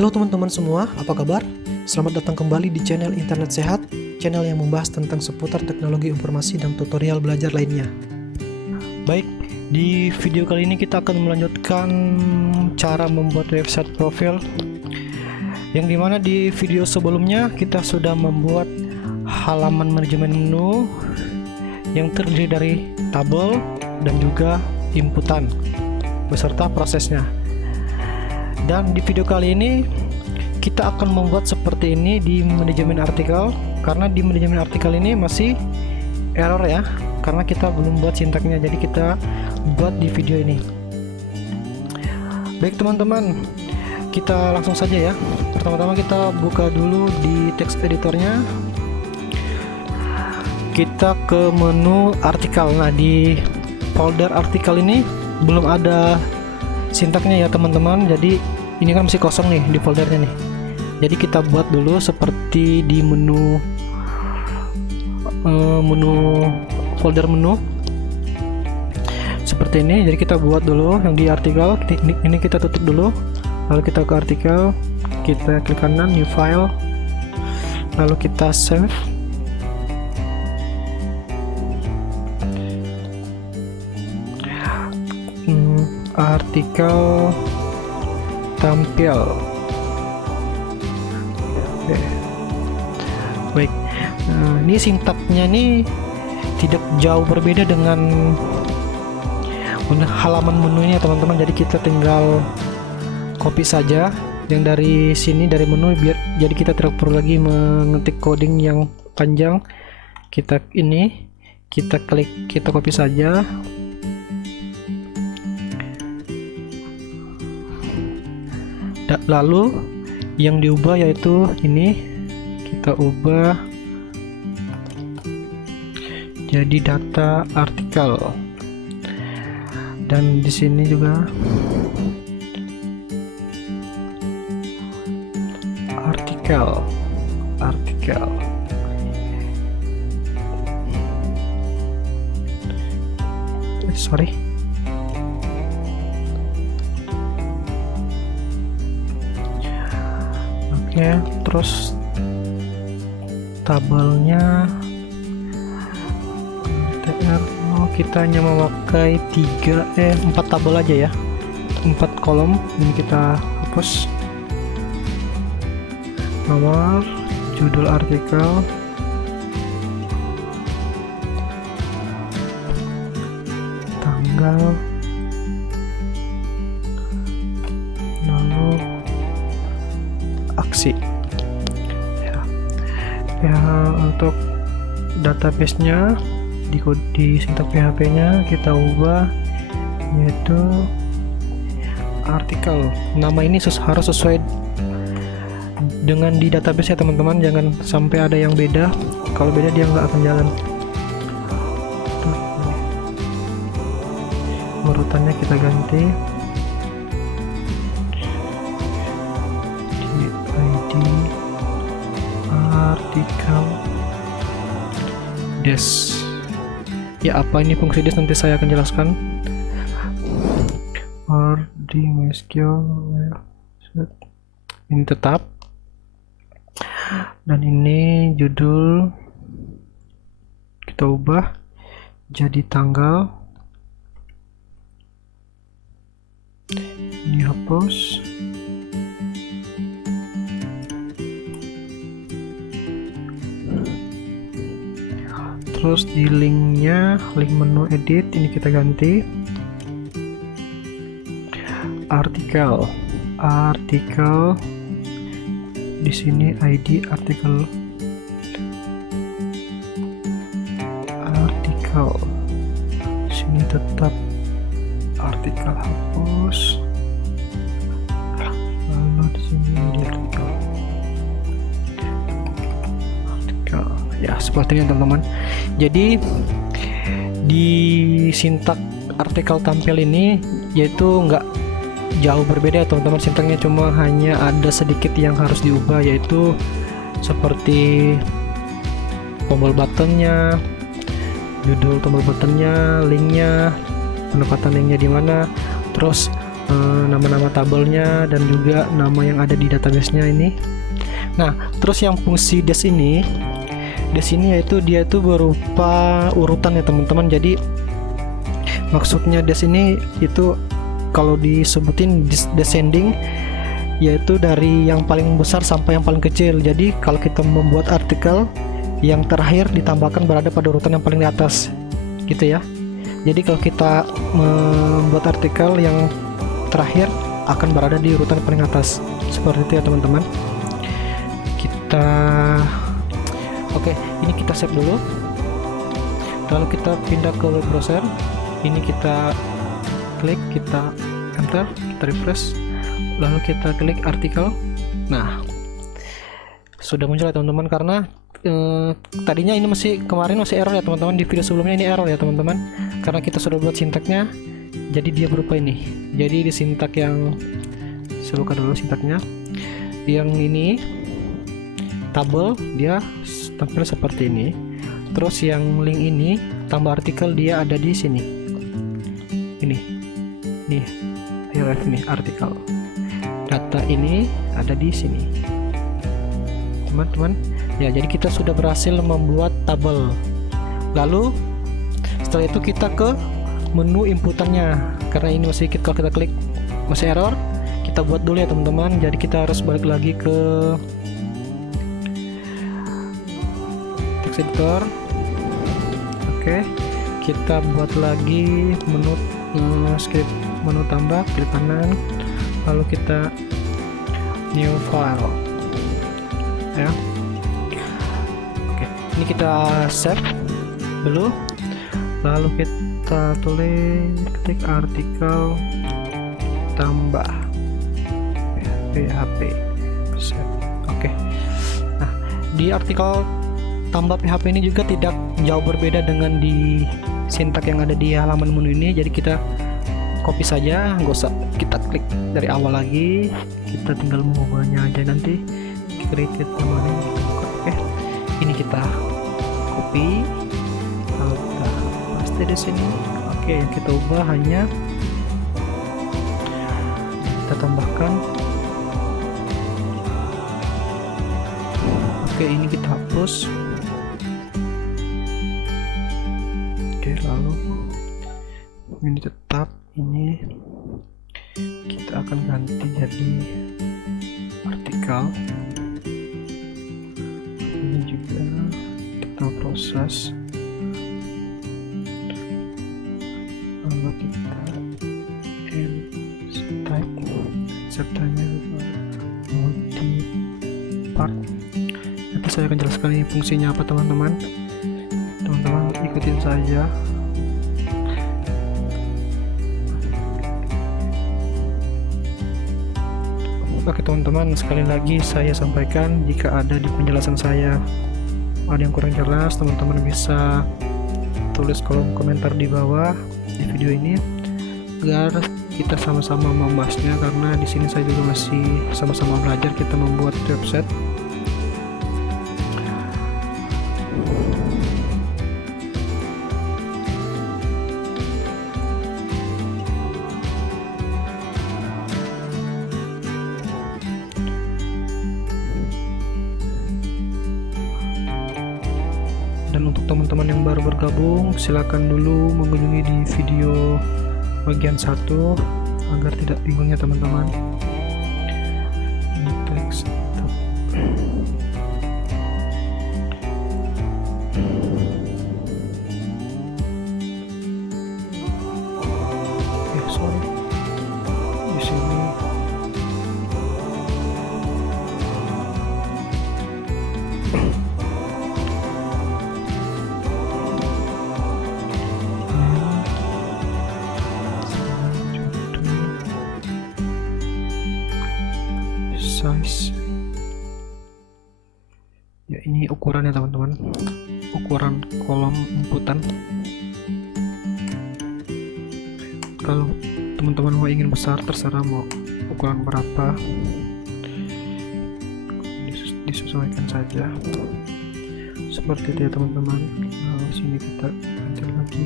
Halo teman-teman semua, apa kabar? Selamat datang kembali di channel Internet Sehat, channel yang membahas tentang seputar teknologi informasi dan tutorial belajar lainnya. Baik, di video kali ini kita akan melanjutkan cara membuat website profil, yang dimana di video sebelumnya kita sudah membuat halaman manajemen menu yang terdiri dari tabel dan juga inputan beserta prosesnya. Dan di video kali ini kita akan membuat seperti ini di manajemen artikel, karena di manajemen artikel ini masih error ya, karena kita belum buat sintaknya, jadi kita buat di video ini. Baik teman-teman, kita langsung saja ya. Pertama-tama kita buka dulu di text editornya, kita ke menu artikel. Nah, di folder artikel ini belum ada sintaknya ya teman-teman, jadi ini kan masih kosong nih di foldernya nih. Jadi kita buat dulu seperti di menu folder menu seperti ini. Jadi kita buat dulu yang di artikel ini, kita tutup dulu, lalu kita ke artikel, kita klik kanan new file, lalu kita save. Artikel tampil. Oke. Baik, ini sintaknya nih tidak jauh berbeda dengan halaman menunya teman-teman, jadi kita tinggal copy saja yang dari sini, dari menu, biar jadi kita tidak perlu lagi mengetik coding yang panjang. Kita klik, kita copy saja. Lalu yang diubah yaitu ini, kita ubah jadi data artikel, dan di sini juga artikel. Sorry. Oke, terus tabelnya kita hanya memakai 4 tabel aja ya, 4 kolom. Ini kita hapus. Nomor, judul artikel, tanggal, lalu aksi ya. Untuk database-nya di sintak PHP-nya kita ubah yaitu artikel. Nama ini harus sesuai dengan di database ya teman-teman, jangan sampai ada yang beda. Kalau beda dia nggak akan jalan. Urutannya kita ganti artikel des. Ya, apa ini fungsi des nanti saya akan jelaskan. Or di MySQL ini tetap, dan ini judul kita ubah jadi tanggal, ini hapus. Terus di linknya, link menu edit ini kita ganti artikel. Di sini ID artikel. Di sini tetap artikel, hapus. Lalu di sini ID artikel. Ya, seperti ini teman-teman. Jadi di sintak artikel tampil ini yaitu nggak jauh berbeda teman-teman, sintaknya cuma hanya ada sedikit yang harus diubah, yaitu seperti tombol buttonnya, judul tombol buttonnya, linknya, penempatan linknya di mana, terus nama-nama tabelnya dan juga nama yang ada di database-nya ini. Nah, terus yang fungsi dash ini yaitu dia itu berupa urutan ya teman-teman. Jadi maksudnya dash ini itu kalau disebutin descending, yaitu dari yang paling besar sampai yang paling kecil. Jadi kalau kita membuat artikel, yang terakhir ditambahkan berada pada urutan yang paling di atas, gitu ya. Jadi kalau kita membuat artikel, yang terakhir akan berada di urutan paling atas, seperti itu ya teman-teman. Oke, ini kita save dulu. Lalu kita pindah ke web browser. Ini kita klik, kita enter, kita refresh, lalu kita klik artikel. Nah, sudah muncul ya teman-teman. Karena tadinya ini kemarin masih error ya teman-teman. Di video sebelumnya ini error ya teman-teman, karena kita sudah buat sintaknya, jadi dia berupa ini. Jadi di sintak yang saya buka dulu sintaknya, yang ini tabel dia tampil seperti ini. Terus yang link ini tambah artikel dia ada di sini. Ini href ini artikel. Data ini ada di sini. Teman-teman, ya jadi kita sudah berhasil membuat tabel. Lalu setelah itu kita ke menu inputannya. Karena ini masih sedikit, kalau kita klik masih error, kita buat dulu ya teman-teman. Jadi kita harus balik lagi ke text editor. Oke, kita buat lagi menu script, menu tambah, klik kanan, lalu kita new file ya. Oke, ini kita save dulu, lalu kita tulis, ketik artikel tambah PHP save. Oke, nah di artikel tambah PHP ini juga tidak jauh berbeda dengan di sintak yang ada di halaman menu ini. Jadi kita copy saja, nggak usah kita klik dari awal lagi, kita tinggal mengubahnya aja nanti. Create kemarin. Oke, ini kita copy, lalu kita paste di sini. Oke, yang kita ubah hanya kita tambahkan. Oke, ini kita hapus. Oke, lalu ini tetap, ini kita akan ganti jadi artikel. Ini juga kita proses, lalu kita type sertanya multi part. Nanti saya akan jelaskan ini fungsinya apa teman-teman. Teman-teman ikutin saja. Oke teman-teman, sekali lagi saya sampaikan, jika ada di penjelasan saya ada yang kurang jelas, teman-teman bisa tulis kolom komentar di bawah di video ini agar kita sama-sama membahasnya. Karena di sini saya juga masih sama-sama belajar kita membuat website. Dan untuk teman-teman yang baru bergabung, silakan dulu mengunjungi di video bagian 1 agar tidak bingung ya teman-teman. Ini teks sorry di sini. Size ya, ini ukurannya teman-teman, ukuran kolom inputan. Kalau teman-teman mau ingin besar, terserah mau ukuran berapa, disesuaikan saja seperti itu ya teman-teman. Nah, sini kita ganti lagi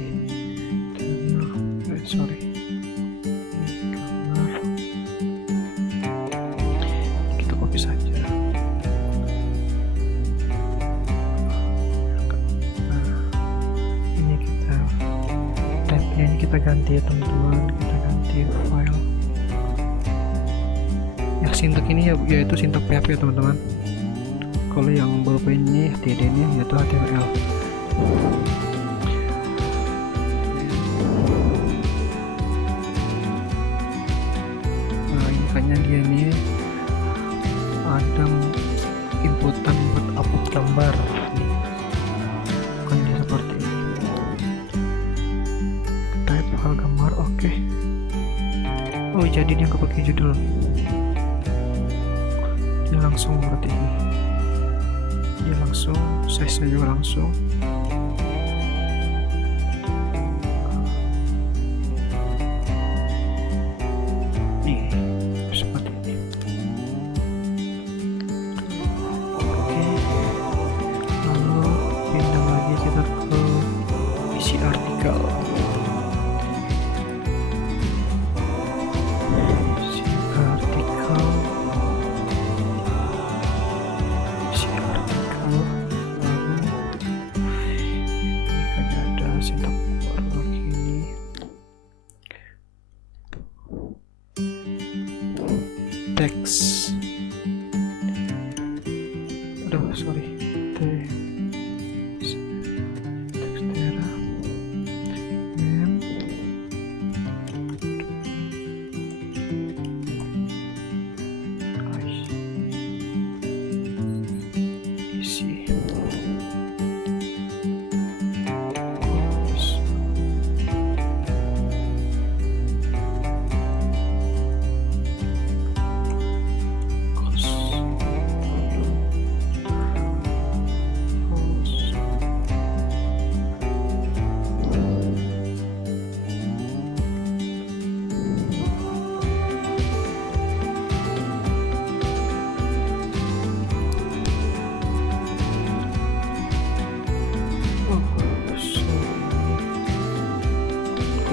sorry, ganti ya teman-teman, kita ganti file ya. Sintak ini yaitu sintak PHP ya teman-teman. Kalau yang berupa ini TD nya yaitu HTML. Nah ini kayaknya dia ini ada inputan buat upload gambar nih. Bukan dia seperti ini, type file gambar. Oke. Oh jadi dia nggak pakai judul, dia langsung berarti ini, dia langsung size nya juga langsung. Nih seperti ini. Oke, lalu pindah lagi kita ke isi artikel. Teks, aduh sorry, tekstera mem isi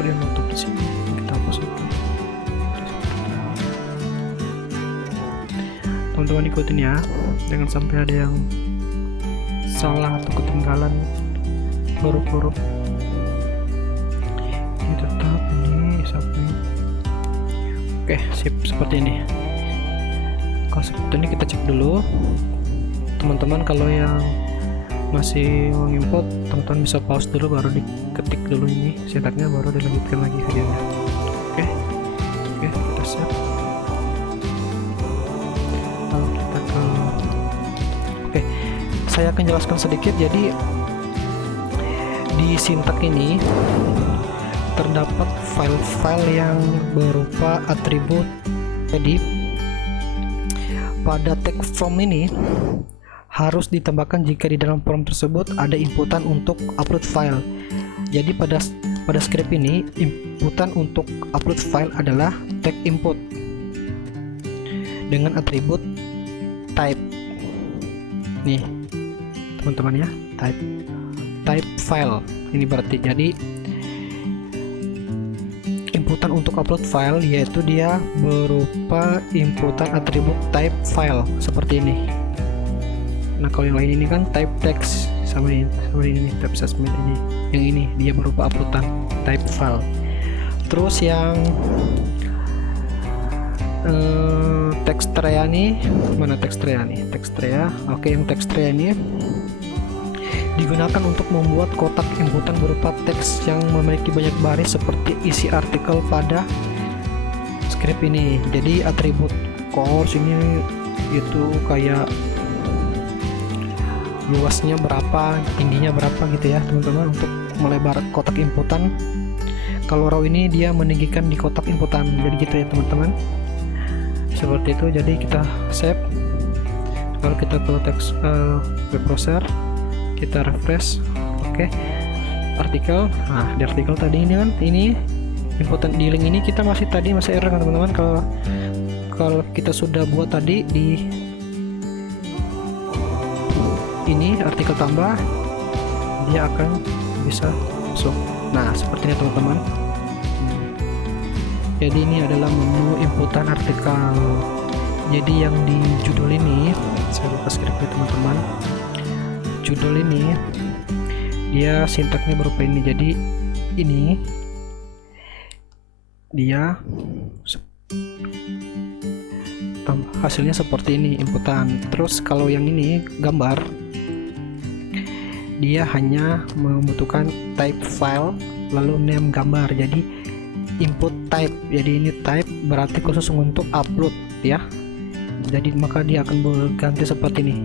dia nutup di sini, kita hapus itu. Teman-teman ikutin ya, jangan sampai ada yang salah atau ketinggalan huruf-huruf. Ini tetap ini submit. Oke, sip seperti ini. Kalau seperti ini kita cek dulu. Teman-teman kalau yang masih mengimport, teman-teman bisa pause dulu baru diketik dulu ini sintaknya, baru dilanjutkan lagi videonya. Oke, kita save. Lalu kita ke saya akan jelaskan sedikit. Jadi di sintak ini terdapat file-file yang berupa atribut. Jadi pada tag from ini harus ditambahkan jika di dalam form tersebut ada inputan untuk upload file. Jadi pada script ini inputan untuk upload file adalah tag input dengan atribut type. Nih teman-teman ya, type file ini berarti. Jadi inputan untuk upload file yaitu dia berupa inputan atribut type file seperti ini. Nah kalau yang lain ini kan type text sama ini type submit ini. Yang ini dia berupa uploadan type file. Terus yang Textrea nih, mana Textrea nih? Textrea. Oke, yang Textrea ini digunakan untuk membuat kotak inputan berupa teks yang memiliki banyak baris seperti isi artikel pada script ini. Jadi atribut course ini itu kayak luasnya berapa, tingginya berapa gitu ya teman-teman, untuk melebar kotak inputan. Kalau raw ini dia meninggikan di kotak inputan, jadi gitu ya teman-teman, seperti itu. Jadi kita save. Kalau kita ke teks web browser, kita refresh. Oke, artikel. Nah di artikel tadi ini kan, ini inputan di link ini kita masih error kan teman-teman. Kalau kita sudah buat tadi di ini artikel tambah, dia akan bisa masuk. Nah seperti ini teman-teman. Jadi ini adalah menu inputan artikel. Jadi yang di judul ini, saya buka scriptnya teman-teman. Judul ini dia sintaknya berupa ini. Jadi ini dia hasilnya seperti ini inputan. Terus kalau yang ini gambar, dia hanya membutuhkan type file lalu name gambar, jadi input type. Jadi ini type berarti khusus untuk upload ya, jadi maka dia akan berganti seperti ini.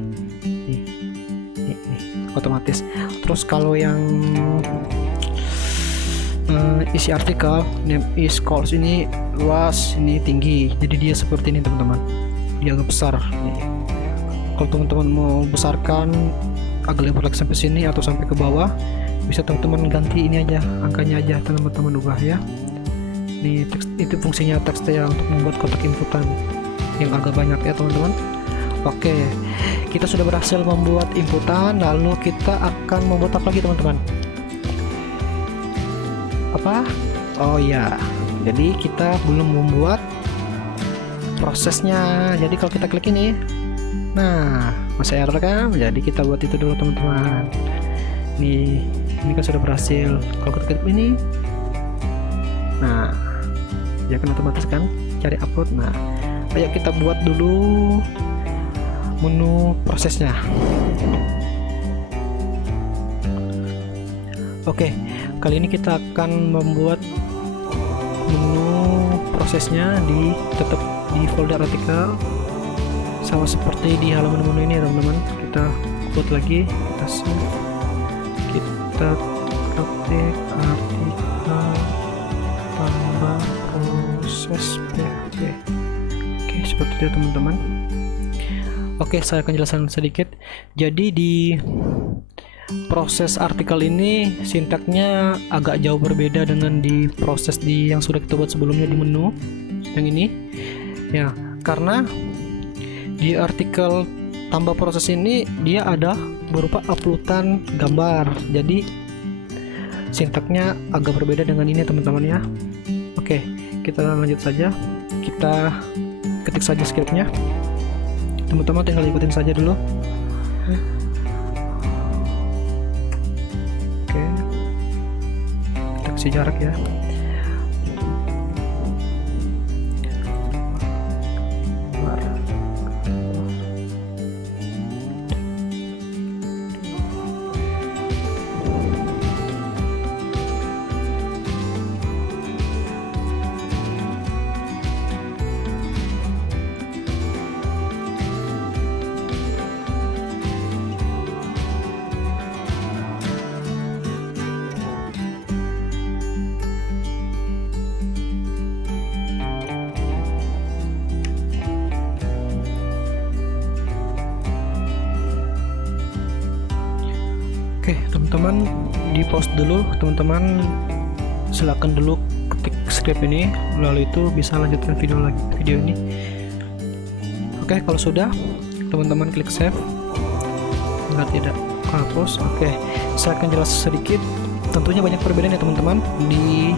Nih, otomatis. Terus kalau yang isi artikel name is course, ini luas, ini tinggi, jadi dia seperti ini teman-teman, dia agak besar nih. Kalau teman-teman mau besarkan agak lebar lagi sampai sini atau sampai ke bawah, bisa teman-teman ganti ini aja, angkanya aja teman-teman ubah ya. Ini teks, itu fungsinya teks ya, untuk membuat kotak inputan yang agak banyak ya teman-teman. Oke, kita sudah berhasil membuat inputan, lalu kita akan membuat apa lagi teman-teman? Apa? Oh ya, jadi kita belum membuat prosesnya. Jadi kalau kita klik ini, nah masih error kan? Jadi kita buat itu dulu teman-teman. Ini kan sudah berhasil. Kalau kita klik ini, nah dia kan otomatis kan cari upload. Nah, ayo kita buat dulu menu prosesnya. Oke, kali ini kita akan membuat menu prosesnya tetap di folder artikel, sama seperti di halaman menu ini teman-teman. Kita buat lagi, kita save, kita ketik artikel tambah proses PHP. Oke, seperti itu teman-teman. Oke, saya akan jelaskan sedikit. Jadi di proses artikel ini sintaknya agak jauh berbeda dengan di proses yang sudah kita buat sebelumnya di menu yang ini ya, karena di artikel tambah proses ini dia ada berupa uploadan gambar, jadi sintaknya agak berbeda dengan ini teman-teman ya. Oke, kita lanjut saja, kita ketik saja scriptnya teman-teman, tinggal ikutin saja dulu. Jarak ya. Oke teman-teman, di pause dulu teman-teman, silakan dulu ketik script ini, lalu itu bisa lanjutkan video ini. Oke, kalau sudah teman-teman klik save, enggak, tidak hapus. Oke, saya akan jelas sedikit. Tentunya banyak perbedaan ya teman-teman. Di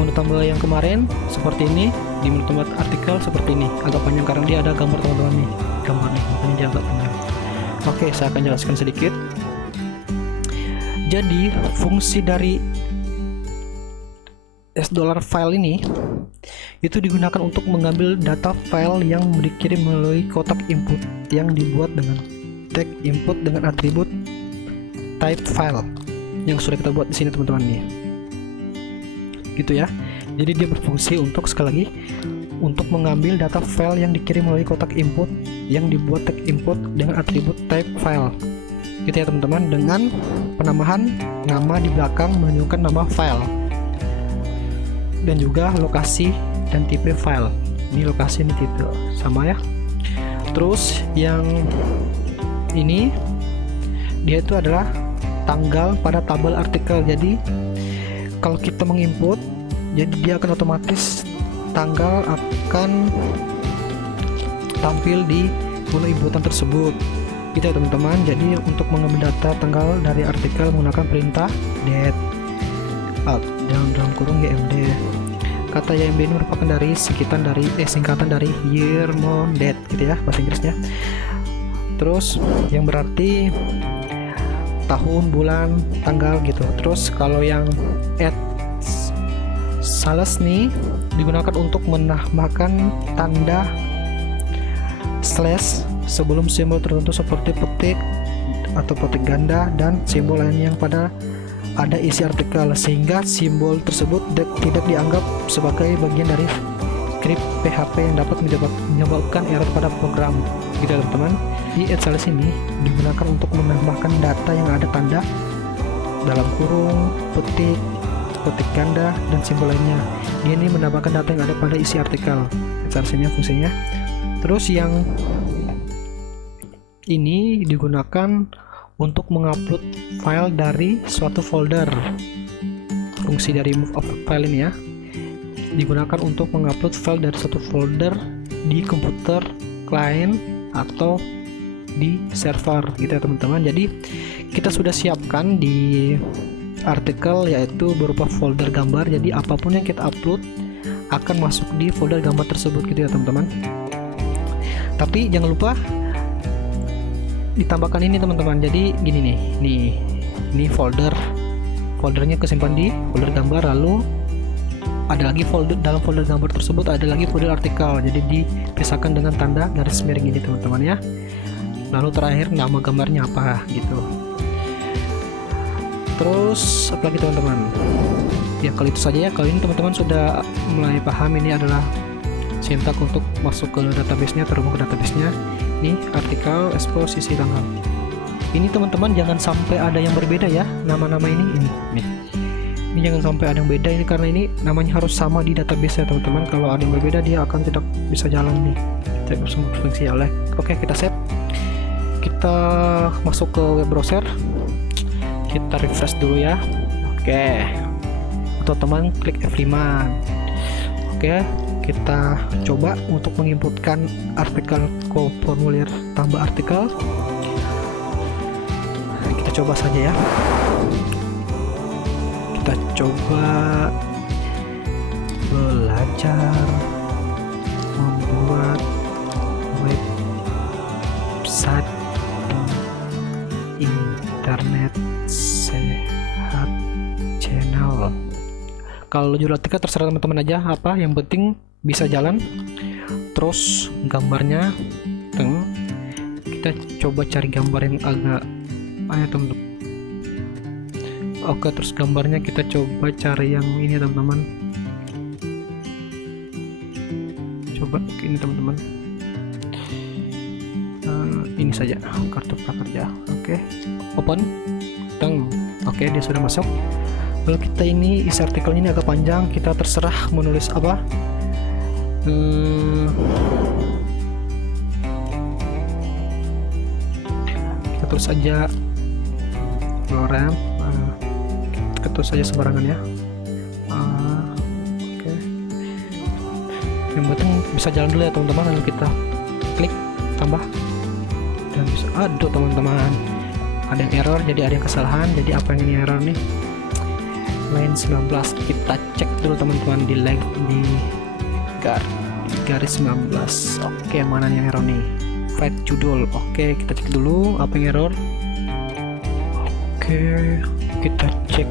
menu tambah yang kemarin seperti ini, di menu tambah artikel seperti ini, agak panjang karena dia ada gambar teman-teman nih, gambarnya makanya dia agak panjang. Oke, saya akan jelaskan sedikit. Jadi fungsi dari $file ini itu digunakan untuk mengambil data file yang dikirim melalui kotak input yang dibuat dengan tag input dengan atribut type file yang sudah kita buat di sini teman-teman nih. Gitu ya. Jadi dia berfungsi untuk, sekali lagi, untuk mengambil data file yang dikirim melalui kotak input yang dibuat tag input dengan atribut type file. Gitu ya teman-teman, dengan penambahan nama di belakang menunjukkan nama file dan juga lokasi dan tipe file. Ini lokasi, ini tipe, sama ya. Terus yang ini dia itu adalah tanggal pada tabel artikel. Jadi kalau kita menginput, jadi dia akan otomatis tanggal akan tampil di menu inputan tersebut. Gitu ya teman-teman. Jadi untuk mengambil data tanggal dari artikel menggunakan perintah date dalam kurung YMD. Kata YMD ini merupakan dari singkatan dari year, month, date gitu ya bahasa Inggrisnya. Terus yang berarti tahun, bulan, tanggal gitu. Terus kalau yang sales nih digunakan untuk menambahkan tanda slash sebelum simbol tertentu seperti petik atau petik ganda dan simbol lain yang pada ada isi artikel, sehingga simbol tersebut tidak dianggap sebagai bagian dari skrip PHP yang dapat menyebabkan error pada program. Gitu teman-teman. Di sales ini digunakan untuk menambahkan data yang ada tanda dalam kurung, petik ganda, dan simbol lainnya. Ini menambahkan data yang ada pada isi artikel. Sales ini fungsinya. Terus yang ini digunakan untuk mengupload file dari suatu folder. Fungsi dari move file ini ya digunakan untuk mengupload file dari suatu folder di komputer klien atau di server gitu ya teman-teman. Jadi kita sudah siapkan di artikel yaitu berupa folder gambar, jadi apapun yang kita upload akan masuk di folder gambar tersebut gitu ya teman-teman. Tapi jangan lupa ditambahkan ini teman-teman. Jadi gini nih, ini foldernya kesimpan di folder gambar, lalu ada lagi folder, dalam folder gambar tersebut ada lagi folder artikel, jadi dipisahkan dengan tanda garis miring ini teman-teman ya. Lalu terakhir nama gambarnya apa gitu. Terus apa lagi teman-teman? Ya kalau itu saja ya. Kalau ini teman-teman sudah mulai paham, ini adalah sintak untuk masuk ke database-nya, terhubung ke database-nya. Ini artikel, expose, isi tanggal. Ini teman-teman jangan sampai ada yang berbeda ya nama-nama ini. Ini jangan sampai ada yang beda ini, karena ini namanya harus sama di database ya teman-teman. Kalau ada yang berbeda dia akan tidak bisa jalan nih, tidak bisa berfungsi. Oke, kita save. Kita masuk ke web browser. Kita refresh dulu ya. Oke. Atau teman klik F5. Oke, kita coba untuk menginputkan artikel ke formulir tambah artikel. Kita coba saja ya. Kita coba belajar membuat website internet sehat channel. Kalau judul artikel terserah teman-teman aja apa, yang penting bisa jalan. Terus gambarnya kita coba cari gambar yang agak teman-teman. Oke, terus gambarnya kita coba cari yang ini teman-teman. Coba ini teman-teman. Ini saja, kartu prakerja. Oke, open. Oke, dia sudah masuk. Kalau kita ini isi artikelnya ini agak panjang, kita terserah menulis apa. Kita tulis saja lorem. Kita tulis saja sembarangan ya. Oke. Yang penting bisa jalan dulu ya teman-teman. Lalu kita klik tambah dan bisa. Aduh teman-teman, ada yang error, jadi ada yang kesalahan. Jadi apa yang ini error nih? Line 19. Kita cek dulu teman-teman di garis 19. Oke, mana yang error nih? File judul. Oke, kita cek dulu apa yang error. Oke, kita cek.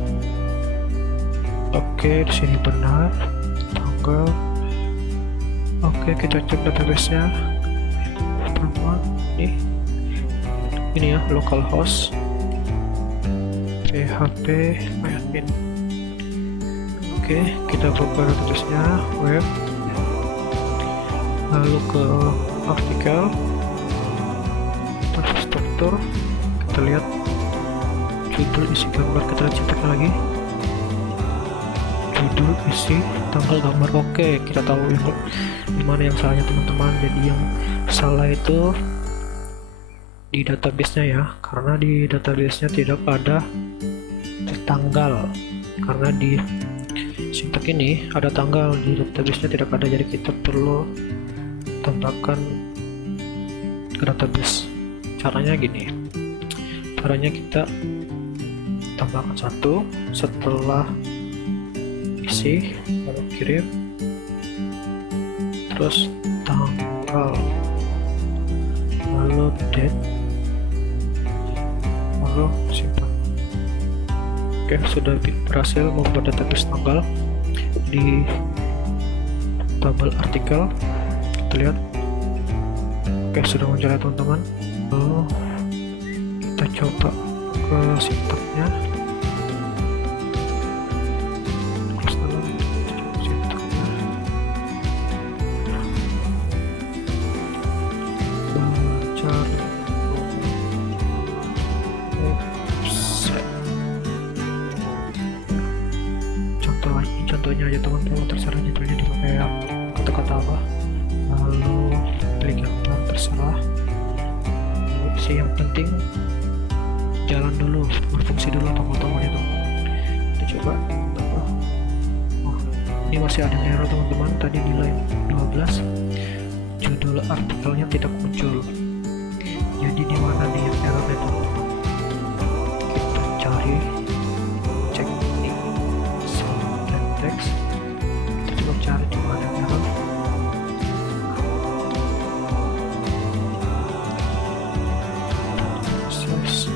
Oke, di sini benar tanggal. Oke, kita cek database-nya. Pertama ini ya, localhost php admin. Oke, kita buka database-nya, web, lalu ke artikel, terus struktur, kita lihat judul, isi gambar, kita cetak lagi judul, isi, tanggal, gambar. Oke, kita tahu yang dimana yang salahnya teman-teman. Jadi yang salah itu di database-nya ya, karena di database-nya tidak ada tanggal, karena di sintak ini ada tanggal, di database-nya tidak ada, jadi kita perlu tambahkan ke database. Caranya gini, caranya kita tambahkan satu, setelah isi lalu kirim, terus tanggal, lalu date, lalu simpan. Oke, sudah berhasil membuat database tanggal. di tabel artikel. Kita lihat. Oke, sudah muncul ya teman-teman. Lalu kita coba ke sintaknya. Contohnya aja teman-teman, terserah judulnya dipakai kata-kata apa, lalu pilih gambar terserah. Lalu isi yang penting jalan dulu, berfungsi dulu tombol-tombolnya tuh. Kita coba. Oh, ini masih ada error teman-teman, tadi nilai 12, judul artikelnya tidak muncul. Jadi di mana nih yang errornya teman-teman? Kita cari, cek ini teks, kita coba cari di mana yang error. Proses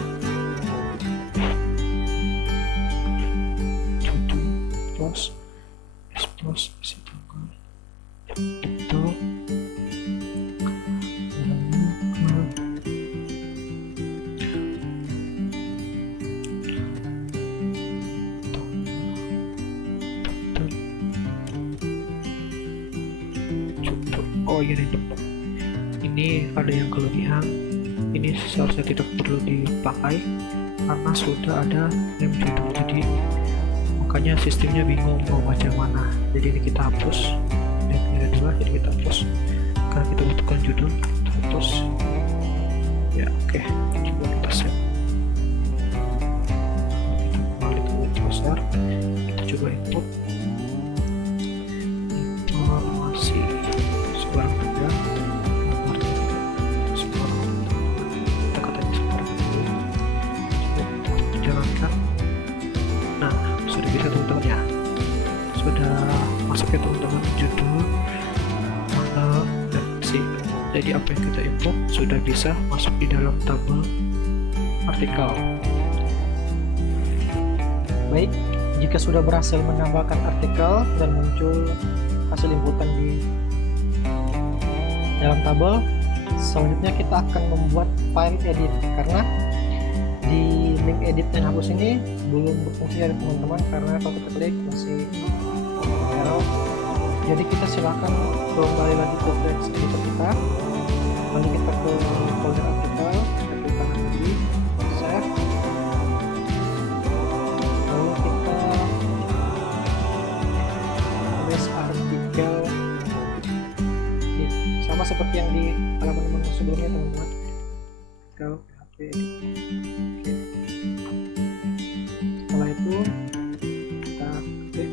judul plus plus isi tanggal itu oh iya nih, ini ada yang kelebihan. Ini seharusnya tidak perlu dipakai karena sudah ada name judul, jadi makanya sistemnya bingung mau baca mana. Jadi ini kita hapus, name-nya ada 2, jadi kita hapus karena kita butuhkan judul. Kita hapus ya. Oke, coba kita save. Kita kembali ke browser, kita coba input informasi sebarang aja, nomornya sebarang, kita katanya sebarang dulu. Coba kita jalankan. Nah, sudah bisa teman-teman ya, sudah masuk ya teman-teman judul, tanggal, dan isi. Jadi apa yang kita input sudah bisa masuk di dalam tabel artikel. Baik, jika sudah berhasil menambahkan artikel dan muncul hasil inputan di dalam tabel, selanjutnya kita akan membuat file edit, karena di link edit dan hapus ini belum berfungsi ya teman-teman, karena kalau kita klik masih error. Jadi kita silakan kembali lagi ke text editor kita, lalu kita ke folder artikel, kita klik kanan lagi, save, lalu kita tulis artikel sama seperti yang di halaman sebelumnya teman-teman. Artikel PHP edit. Oke. Setelah itu kita klik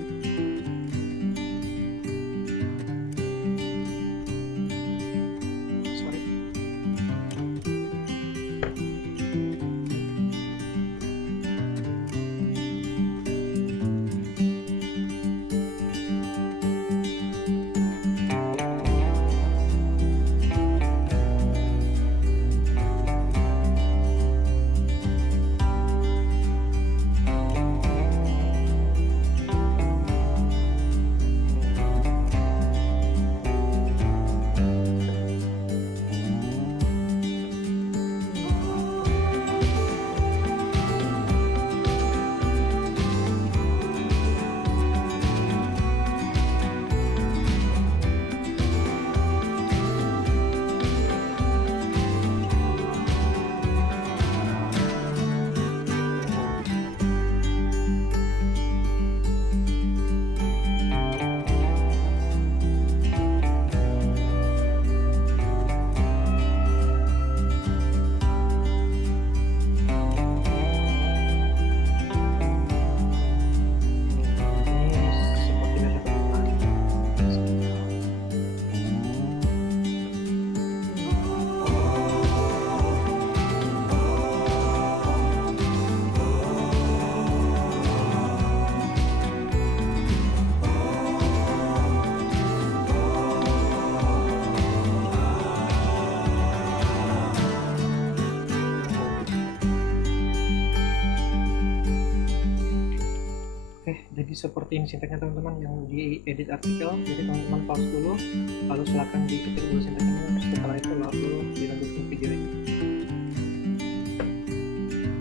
Oke, jadi seperti ini sintaknya teman-teman yang di edit artikel. Jadi teman-teman pause dulu, lalu silakan diketik dulu sintaknya. Setelah itu lalu dilanjutkan video ini.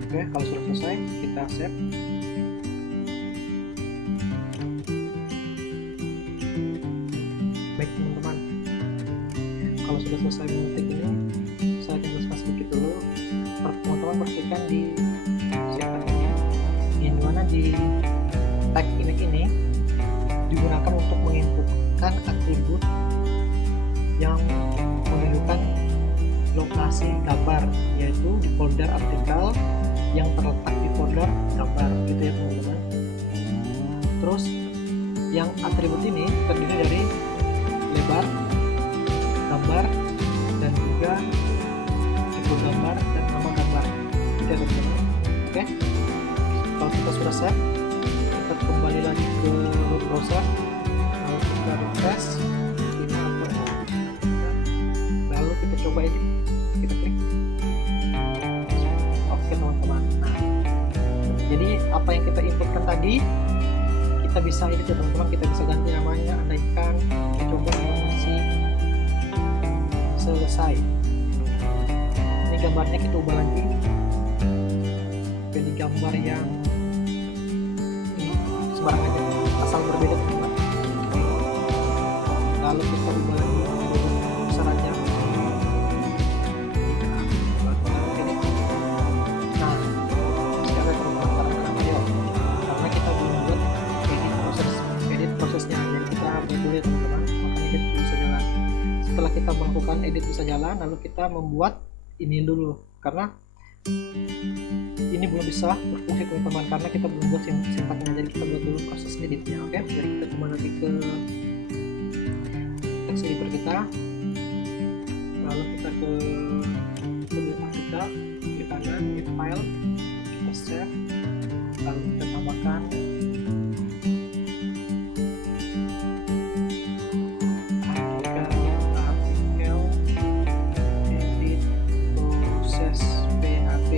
Oke, kalau sudah selesai kita save. Baik teman-teman, kalau sudah selesai mengetik ini, saya akan jelaskan sedikit dulu. Teman-teman perhatikan di sintak ini, yang dimana di tag image ini digunakan untuk menginputkan atribut yang menunjukkan lokasi gambar, yaitu di folder artikel yang terletak di folder gambar, gitu ya teman-teman. Terus yang atribut ini terdiri dari lebar, gambar, dan juga tipe gambar dan nama gambar, gitu ya teman-teman. Oke, kalau kita sudah save, kita kembali lagi ke web browser, lalu kita refresh ini lalu kita coba edit, kita klik. Oke teman-teman, nah jadi apa yang kita inputkan tadi kita bisa edit ya teman-teman, kita bisa ganti namanya, andaikan kita coba masih selesai. Ini gambarnya kita ubah lagi jadi gambar yang sembarang aja, asal berbeda teman-teman. Lalu kita ubah lagi besar aja. Nah, sekarang teman-teman, ayo, karena kita belum buat edit prosesnya, jadi kita buat dulu ya teman-teman, makanya edit bisa jalan. Setelah kita melakukan edit bisa jalan, lalu kita membuat ini dulu, karena ini belum bisa berfungsi teman-teman karena kita belum buat sintaknya. Jadi kita buat dulu proses editnya. Oke, jadi kita kembali lagi ke teks editor kita, lalu kita ke folder artikel, klik kanan, new file, kita save, lalu kita tambahkan artikel edit proses PHP.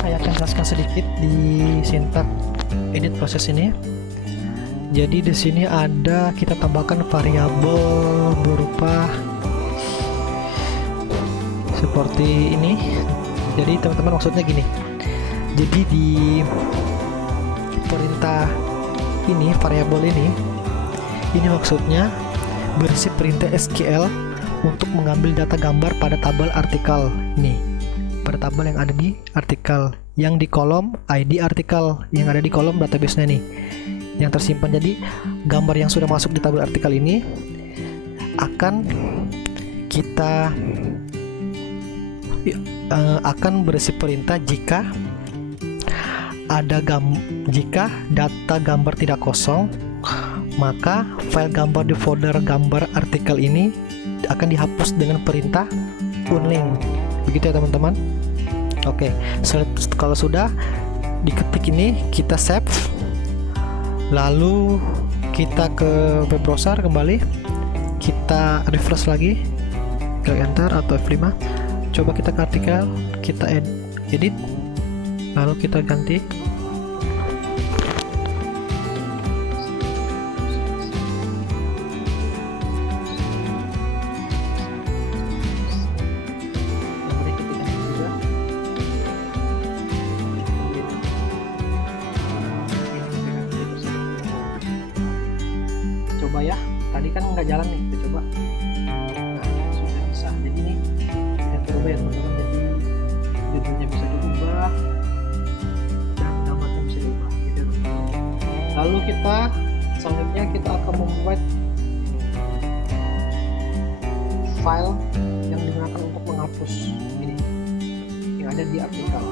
Saya akan jelaskan sedikit di sintak edit proses ini. Jadi di sini ada kita tambahkan variabel berupa seperti ini. Jadi teman-teman maksudnya gini. Jadi di perintah ini, variabel ini maksudnya berisi perintah SQL untuk mengambil data gambar pada tabel artikel ini. Pada tabel yang ada di artikel, yang di kolom ID artikel, yang ada di kolom database-nya nih yang tersimpan. Jadi gambar yang sudah masuk di tabel artikel ini akan kita akan berisi perintah jika jika data gambar tidak kosong, maka file gambar di folder gambar artikel ini akan dihapus dengan perintah unlink. Begitu ya teman-teman. Oke, kalau sudah diketik ini kita save, lalu kita ke web browser kembali, kita refresh lagi, klik enter atau F5, coba kita ke artikel, kita edit, lalu kita ganti. Coba ya, tadi kan nggak jalan nih, kita coba. Nah, sudah bisa. Jadi ini bisa berubah ya teman-teman. Jadi judulnya bisa diubah, file yang digunakan untuk menghapus ini yang ada di artikel.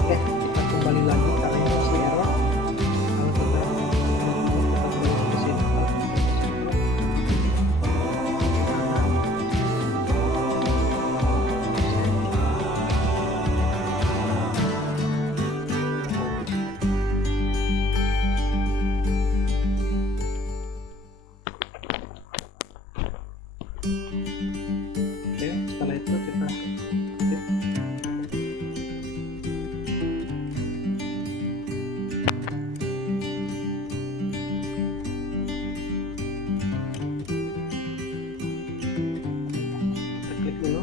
Oke, kita kembali lagi karena ini masih error. Kalau kita kembali ke sini, oke, setelah itu kita aktif. Kita klik dulu.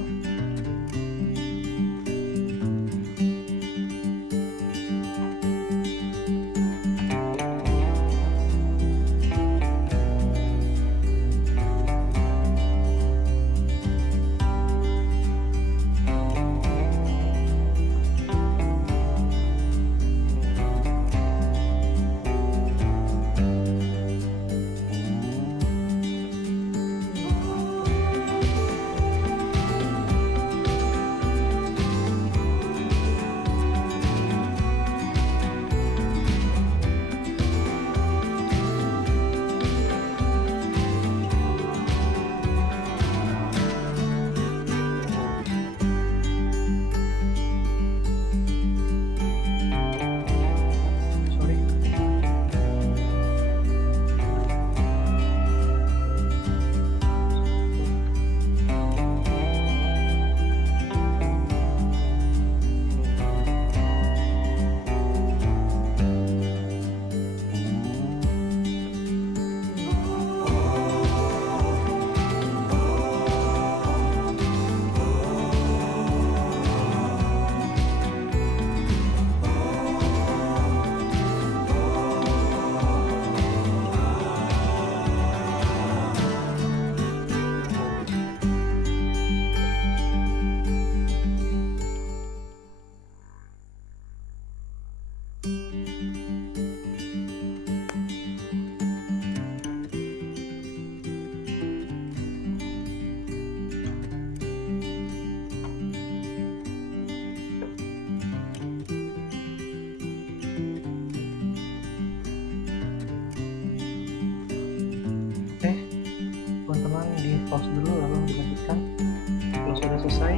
Teman-teman di pause dulu lalu dilanjutkan. Kalau sudah selesai,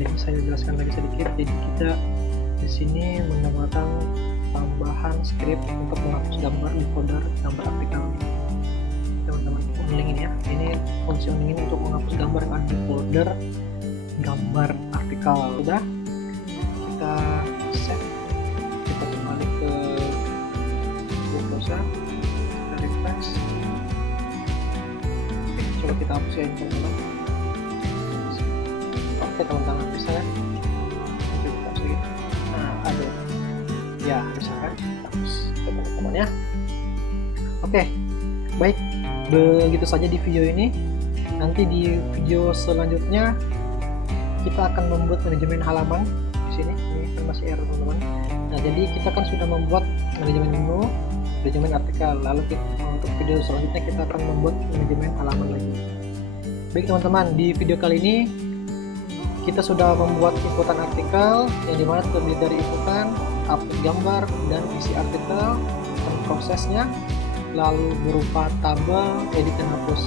jadi saya jelaskan lagi sedikit. Jadi kita di sini menggunakan tambahan script untuk menghapus gambar di folder gambar artikel. Teman-teman unling ini ya, ini fungsi unling ini untuk menghapus gambar yang ada di folder gambar artikel. Sudah, kita save, kita kembali ke browser. Coba kita hapus ya teman-teman. Oke teman-teman, bisa kan? Coba kita hapus lagi. Nah, aduh ya, bisa kan? Kita hapus teman-teman ya. Oke, baik, begitu saja di video ini. Nanti di video selanjutnya kita akan membuat manajemen halaman di sini. Ini kan masih error teman-teman. Nah, jadi kita kan sudah membuat manajemen menu, manajemen artikel, lalu untuk video selanjutnya kita akan membuat manajemen halaman lagi. Baik teman-teman, di video kali ini kita sudah membuat inputan artikel yang dimana terdiri dari inputan, upload gambar, dan isi artikel, dan prosesnya, lalu berupa tabel, edit, dan hapus.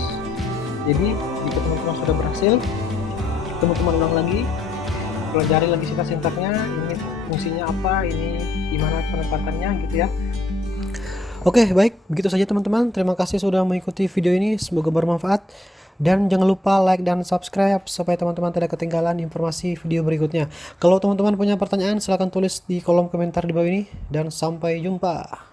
Jadi jika teman-teman sudah berhasil, teman-teman ulang lagi, pelajari lagi sintaknya, ini fungsinya apa, ini gimana penempatannya gitu ya. Oke, baik, begitu saja teman-teman. Terima kasih sudah mengikuti video ini, semoga bermanfaat. Dan jangan lupa like dan subscribe supaya teman-teman tidak ketinggalan informasi video berikutnya. Kalau teman-teman punya pertanyaan, silahkan tulis di kolom komentar di bawah ini. Dan sampai jumpa.